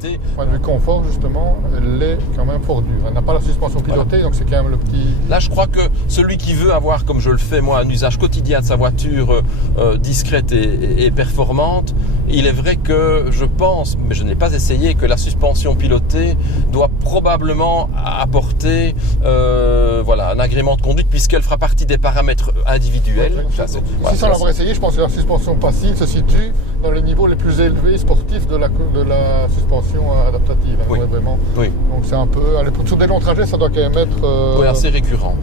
adapté. Point de vue confort, justement, elle est quand même fort dure. Elle n'a pas la suspension pilotée, donc c'est quand même le petit... Là, je crois que celui qui veut avoir, comme je le fais moi, un usage quotidien de sa voiture discrète et performante, il est vrai que je pense, mais je n'ai pas essayé, que la suspension pilotée doit probablement apporter un agrément de conduite puisqu'elle fera partie des paramètres individuels. Si ça l'avoir essayé, je pense que la suspension passive se situe dans les niveaux les plus élevés sportifs de la suspension adaptative. Oui. Ouais, vraiment. Oui. Donc c'est un peu... sur des longs trajets, ça doit quand même être... assez récurrent.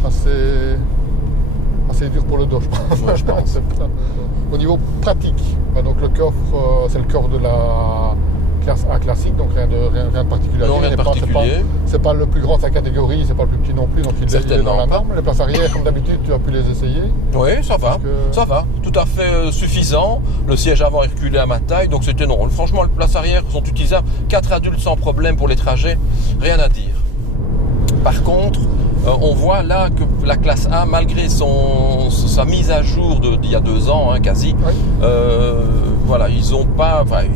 Assez dur pour le dos, je pense. Ouais, je pense. Au niveau pratique, donc le coffre, c'est le coffre de la classe A classique, donc rien de particulier. Non, rien de particulier. C'est pas le plus grand de sa catégorie, c'est pas le plus petit non plus, donc il est dans la norme. Les places arrière, comme d'habitude, tu as pu les essayer. Oui, ça va, tout à fait suffisant. Le siège avant est reculé à ma taille, donc c'était non. Franchement, les places arrière sont utilisables. 4 adultes sans problème pour les trajets, rien à dire. Par contre, on voit là que la classe A, malgré sa mise à jour d'il y a 2 ans, quasi, oui.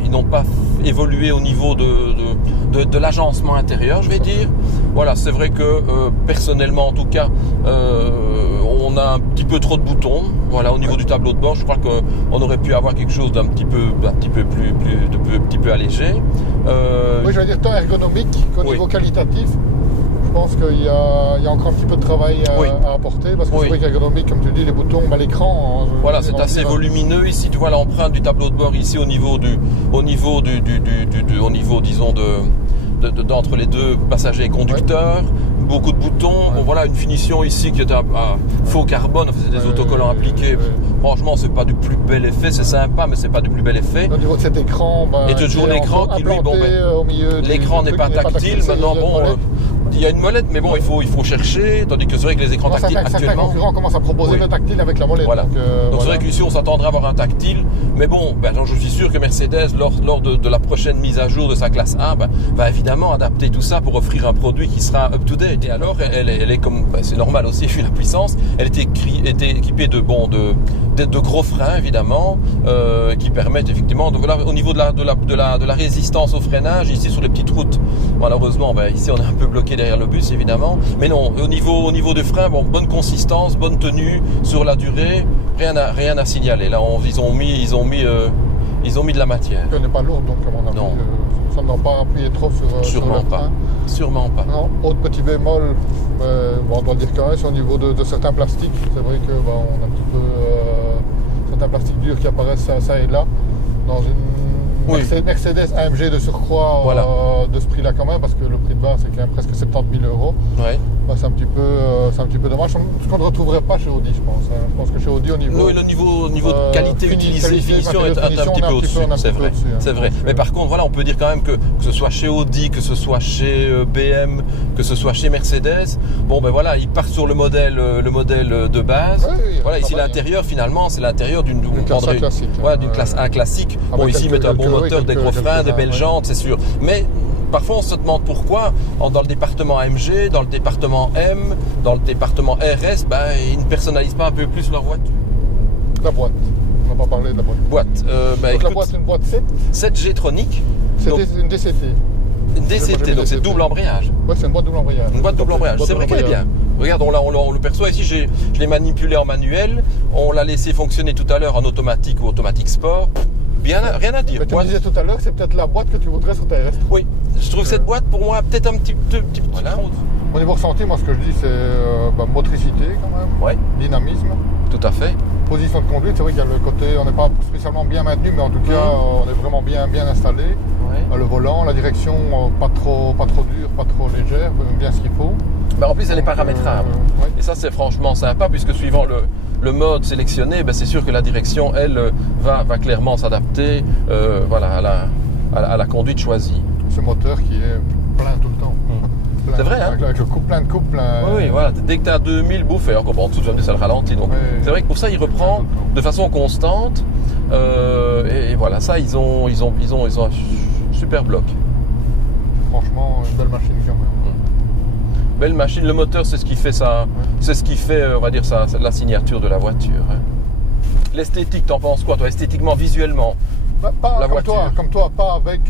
Ils n'ont pas évolué au niveau de l'agencement intérieur, je vais dire. Voilà, c'est vrai que personnellement, en tout cas, on a un petit peu trop de boutons. Voilà, au niveau du tableau de bord, je crois qu'on aurait pu avoir quelque chose d'un petit peu allégé. Oui, je veux dire tant ergonomique qu'au niveau qualitatif. Je pense qu'il y a encore un petit peu de travail à apporter parce que c'est vrai qu'ergonomique, comme tu dis, les boutons, l'écran. Voilà, c'est assez volumineux. Ici, tu vois l'empreinte du tableau de bord ici au niveau disons d'entre les deux passagers et conducteurs. Ouais. Beaucoup de boutons. Ouais. Bon, voilà, une finition ici qui est à faux carbone. Enfin, c'est des autocollants appliqués. Ouais. Franchement, c'est pas du plus bel effet. C'est sympa, mais c'est pas du plus bel effet. Au niveau de cet écran, et toujours l'écran qui lui, l'écran n'est pas tactile. Maintenant, il y a une molette, mais bon, il faut chercher, tandis que c'est vrai que les écrans tactiles actuellement... Certains concurrents commencent à proposer le tactile avec la molette. Voilà. Donc c'est vrai qu'ici on s'attendrait à avoir un tactile, mais bon, je suis sûr que Mercedes, lors de la prochaine mise à jour de sa classe A, va évidemment adapter tout ça pour offrir un produit qui sera up-to-date. Et alors, elle est comme, c'est normal aussi, vu la puissance, elle était équipée de gros freins, évidemment, qui permettent effectivement, au niveau de la résistance au freinage, ici sur les petites routes, malheureusement, ici on est un peu bloqué derrière le bus évidemment, mais non, au niveau des freins, bonne consistance, bonne tenue sur la durée, rien à signaler. Là, ils ont mis de la matière. Elle n'est pas lourde, donc à mon avis, ça ne doit pas appuyer trop sur le frein. Sûrement pas. Non, autre petit bémol, on doit le dire quand même, c'est au niveau de certains plastiques. C'est vrai que on a un petit peu certains plastiques durs qui apparaissent ça et là dans une Mercedes AMG de surcroît de ce prix-là quand même, parce que le prix de base c'est quand même presque 70 000 €. Ouais. C'est un petit peu dommage. Ce qu'on ne retrouverait pas chez Audi, je pense. Je pense que chez Audi, au niveau de qualité utilisée, finition est un petit peu au-dessus. C'est vrai. Mais par contre, on peut dire quand même que ce soit chez Audi, que ce soit chez BM, que ce soit chez Mercedes, ils partent sur le modèle de base. Ici l'intérieur, finalement, c'est l'intérieur d'une classe A classique. D'une classe A classique. Ici, ils mettent un bon moteur, des gros freins, des belles jantes, c'est sûr. Mais parfois, on se demande pourquoi, dans le département AMG, dans le département M, dans le département RS, ils ne personnalisent pas un peu plus leur voiture. La boîte. On n'a pas parlé de la boîte. Donc la boîte, c'est une boîte 7 G-tronique. C'est une DCT. Une DCT, donc c'est double embrayage. Oui, c'est une boîte double embrayage. Une boîte double embrayage. C'est vrai qu'elle est bien. Regarde, on le perçoit ici, je l'ai manipulé en manuel. On l'a laissé fonctionner tout à l'heure en automatique ou automatique sport. Rien à dire. Mais tu me disais tout à l'heure que c'est peut-être la boîte que tu voudrais sur ta RS3. Oui, je trouve cette boîte pour moi peut-être un petit peu trop. Au niveau ressenti, moi ce que je dis c'est motricité quand même, dynamisme. Tout à fait. Position de conduite, c'est vrai qu'il y a le côté, on n'est pas spécialement bien maintenu, mais en tout cas on est vraiment bien installé. Ouais. Le volant, la direction pas trop dure, pas trop légère, bien ce qu'il faut. En plus elle est paramétrable. Et ça c'est franchement sympa puisque suivant le mode sélectionné, c'est sûr que la direction, elle, va clairement s'adapter à la conduite choisie. Ce moteur qui est plein tout le temps. C'est vrai, hein? Avec le plein de coupe. Oui, voilà. Dès que tu as 2000 bouffes, et encore en dessous, jamais ça le ralentit. Donc, c'est vrai que pour ça, il reprend de façon constante. Et voilà, ça, ils ont un super bloc. Franchement, une belle machine quand même. Belle machine. Le moteur, c'est ce qui fait ça. C'est ce qui fait, on va dire, la signature de la voiture. Hein. L'esthétique, t'en penses quoi, toi, esthétiquement, visuellement? Pas la voiture. Comme toi, pas avec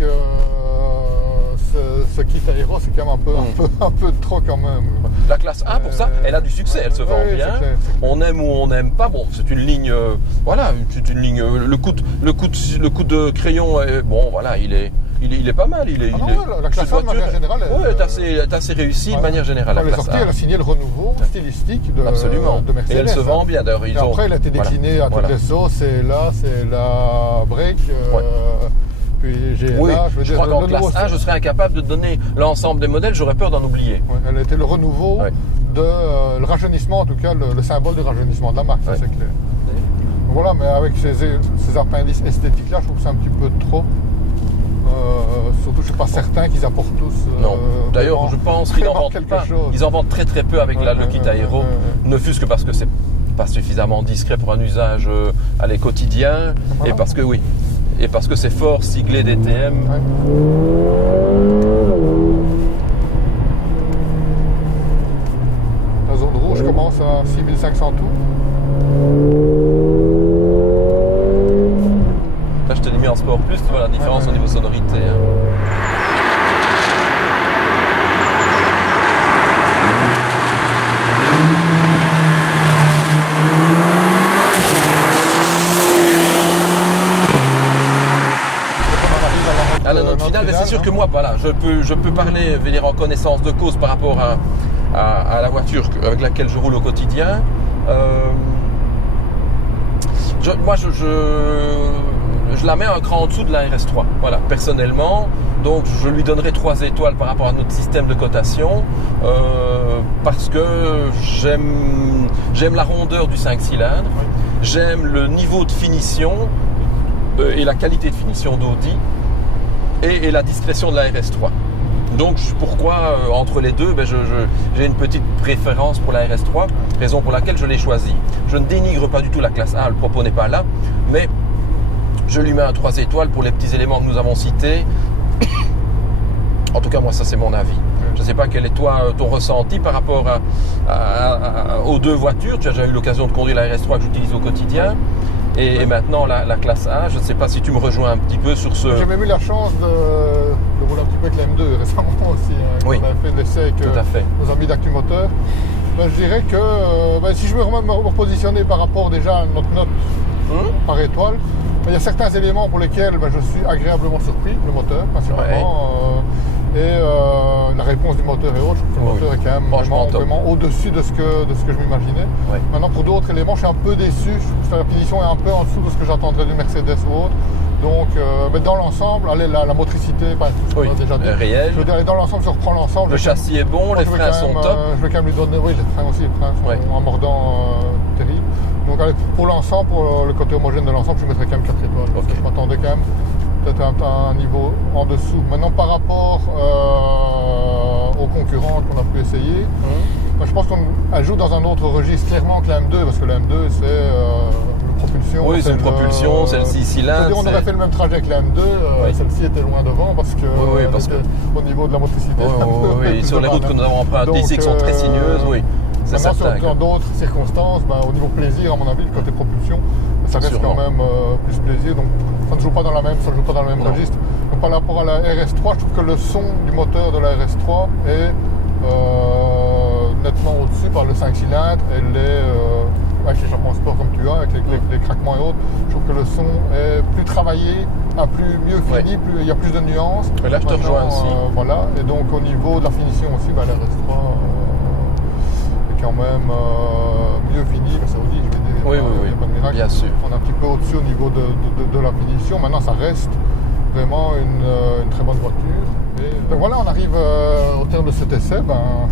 ce kit aéro, c'est quand même un peu trop quand même. La classe A, pour ça, elle a du succès, elle se vend bien. C'est clair. On aime ou on n'aime pas. Bon, c'est une ligne, c'est une ligne. Le coup de crayon, bon, voilà, il est pas mal. La classe A, de manière générale, est assez réussie de manière générale. Quand elle est sortie, elle a signé le renouveau stylistique de Mercedes. Et elle se vend bien. D'ailleurs, après, elle a été déclinée à toutes les sauces. C'est la break. Puis je crois qu'en classe A, je serais incapable de donner l'ensemble des modèles, j'aurais peur d'en oublier. Ouais, elle a été le renouveau le rajeunissement, en tout cas, le symbole du rajeunissement de la marque, ça, c'est clair. Donc voilà, mais avec ces appendices esthétiques-là, je trouve que c'est un petit peu trop. Surtout, je ne suis pas certain qu'ils apportent tous. Non. D'ailleurs, je pense qu'ils en vendent pas. Ils en vendent très très peu avec le kit aéro, ne fût-ce que parce que c'est pas suffisamment discret pour un usage quotidien, et parce que et parce que c'est fort siglé DTM. La zone rouge commence à 6500 tours. Là, je te l'ai mis en Sport Plus, tu vois la différence au niveau sonorité. À la note finale, c'est sûr que moi, voilà, je peux parler, en connaissance de cause par rapport à la voiture avec laquelle je roule au quotidien. Moi, je la mets un cran en dessous de la RS3, voilà, personnellement. Donc, je lui donnerai 3 étoiles par rapport à notre système de cotation parce que j'aime la rondeur du 5 cylindres, j'aime le niveau de finition et la qualité de finition d'Audi. Et la discrétion de la RS3. Donc pourquoi entre les deux, j'ai une petite préférence pour la RS3, raison pour laquelle je l'ai choisie. Je ne dénigre pas du tout la classe A, le propos n'est pas là, mais je lui mets un 3 étoiles pour les petits éléments que nous avons cités. En tout cas, moi, ça c'est mon avis. Je ne sais pas quel est ton ressenti par rapport aux deux voitures. Tu as déjà eu l'occasion de conduire la RS3 que j'utilise au quotidien. Et maintenant la classe A, je ne sais pas si tu me rejoins un petit peu sur ce... J'ai même eu la chance de rouler un petit peu avec la M2 récemment aussi. On a fait l'essai avec nos amis d'Actumoteur. Je dirais que si je veux me repositionner par rapport déjà à notre note par étoile, il y a certains éléments pour lesquels je suis agréablement surpris, le moteur principalement. Et la réponse du moteur et autres, je trouve que le moteur est quand même vraiment au-dessus de ce que je m'imaginais. Maintenant, pour d'autres éléments, je suis un peu déçu. Je trouve que la finition est un peu en dessous de ce que j'attendrais du Mercedes ou autre. Donc, mais dans l'ensemble, la motricité, on a déjà dit. Réel. Je veux dire, dans l'ensemble, je reprends l'ensemble. Le châssis est bon, les freins sont top. Je vais quand même lui donner, les freins aussi, sont un mordant terrible. Donc, pour l'ensemble, pour le côté homogène de l'ensemble, je mettrais quand même 4 étoiles. Parce que je m'attendais quand même peut-être un niveau en dessous. Maintenant, par rapport aux concurrentes qu'on a pu essayer, je pense qu'elle joue dans un autre registre clairement que la M2, parce que la M2, c'est une propulsion. Oui, c'est une propulsion, c'est le 6 cylindres. On aurait fait le même trajet que la M2, celle-ci était loin devant, parce que, au niveau de la motricité. Sur les routes que nous avons empruntées ici, qui sont très sinueuses, c'est certain. Dans d'autres circonstances, au niveau plaisir, à mon avis, le côté propulsion, ça reste quand même plus plaisir. Donc, ça ne joue pas dans le même registre. Donc, par rapport à la RS3, je trouve que le son du moteur de la RS3 est nettement au-dessus par le 5 cylindres et avec les échappements sport comme tu as, avec les craquements et autres. Je trouve que le son est plus travaillé, mieux fini, il y a plus de nuances. Mais là, je te rejoins aussi. Voilà. Et donc, au niveau de la finition aussi, la RS3 est quand même mieux fini. Mais ça vous dit, je vais dire, il n'y a pas de miracle. Bien sûr. On est un petit peu au-dessus au niveau de la finition. Maintenant, ça reste vraiment une très bonne voiture. Donc voilà, on arrive au terme de cet essai,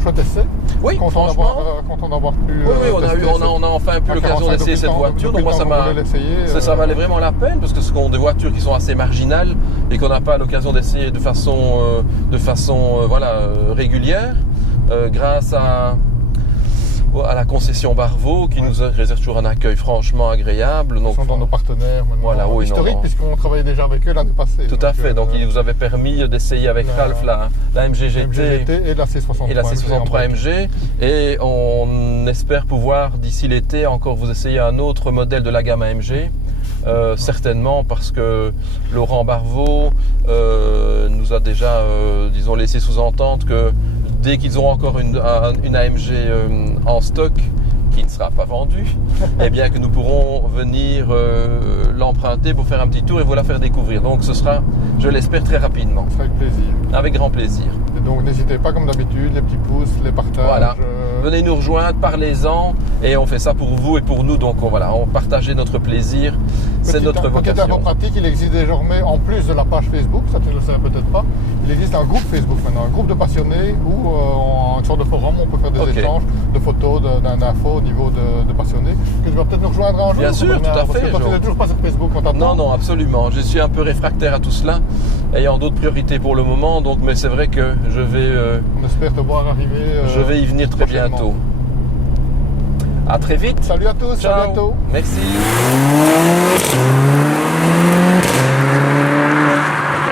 chouette essai. Oui, franchement. Content d'avoir pu. On a enfin eu l'occasion d'essayer cette voiture. Donc moi, ça valait vraiment la peine parce que ce sont des voitures qui sont assez marginales et qu'on n'a pas l'occasion d'essayer de façon régulière, grâce à la concession Barvaux qui nous réserve toujours un accueil franchement agréable. Donc, ils sont dans nos partenaires historiques puisqu'on travaillait déjà avec eux l'année passée. Tout à fait, donc ils nous avaient permis d'essayer avec Ralph la MG GT et la C63 MG et on espère pouvoir d'ici l'été encore vous essayer un autre modèle de la gamme AMG. Certainement parce que Laurent Barvaux nous nous a déjà, disons, laissé sous-entendre que dès qu'ils auront encore une AMG en stock, qui ne sera pas vendue, eh bien que nous pourrons venir l'emprunter pour faire un petit tour et vous la faire découvrir. Donc ce sera, je l'espère, très rapidement. Avec plaisir. Avec grand plaisir. Et donc n'hésitez pas, comme d'habitude, les petits pouces, les partages. Voilà. Venez nous rejoindre, parlez-en, et on fait ça pour vous et pour nous. Donc voilà, on partage notre plaisir, c'est notre vocation. Petit info pratique, il existe désormais, en plus de la page Facebook, ça tu ne le savais peut-être pas, il existe un groupe Facebook maintenant, un groupe de passionnés où en une sorte de forum, on peut faire des échanges de photos, d'infos au niveau de passionnés. Que tu vas peut-être nous rejoindre un jour. Bien sûr, tout à fait. Parce que toi, tu n'es toujours pas sur Facebook quand t'attends. Non, absolument. Je suis un peu réfractaire à tout cela, ayant d'autres priorités pour le moment. Donc, mais c'est vrai que je vais. On espère te voir arriver. Je vais y venir très bientôt. À très vite. Salut à tous. Ciao. À bientôt. Merci.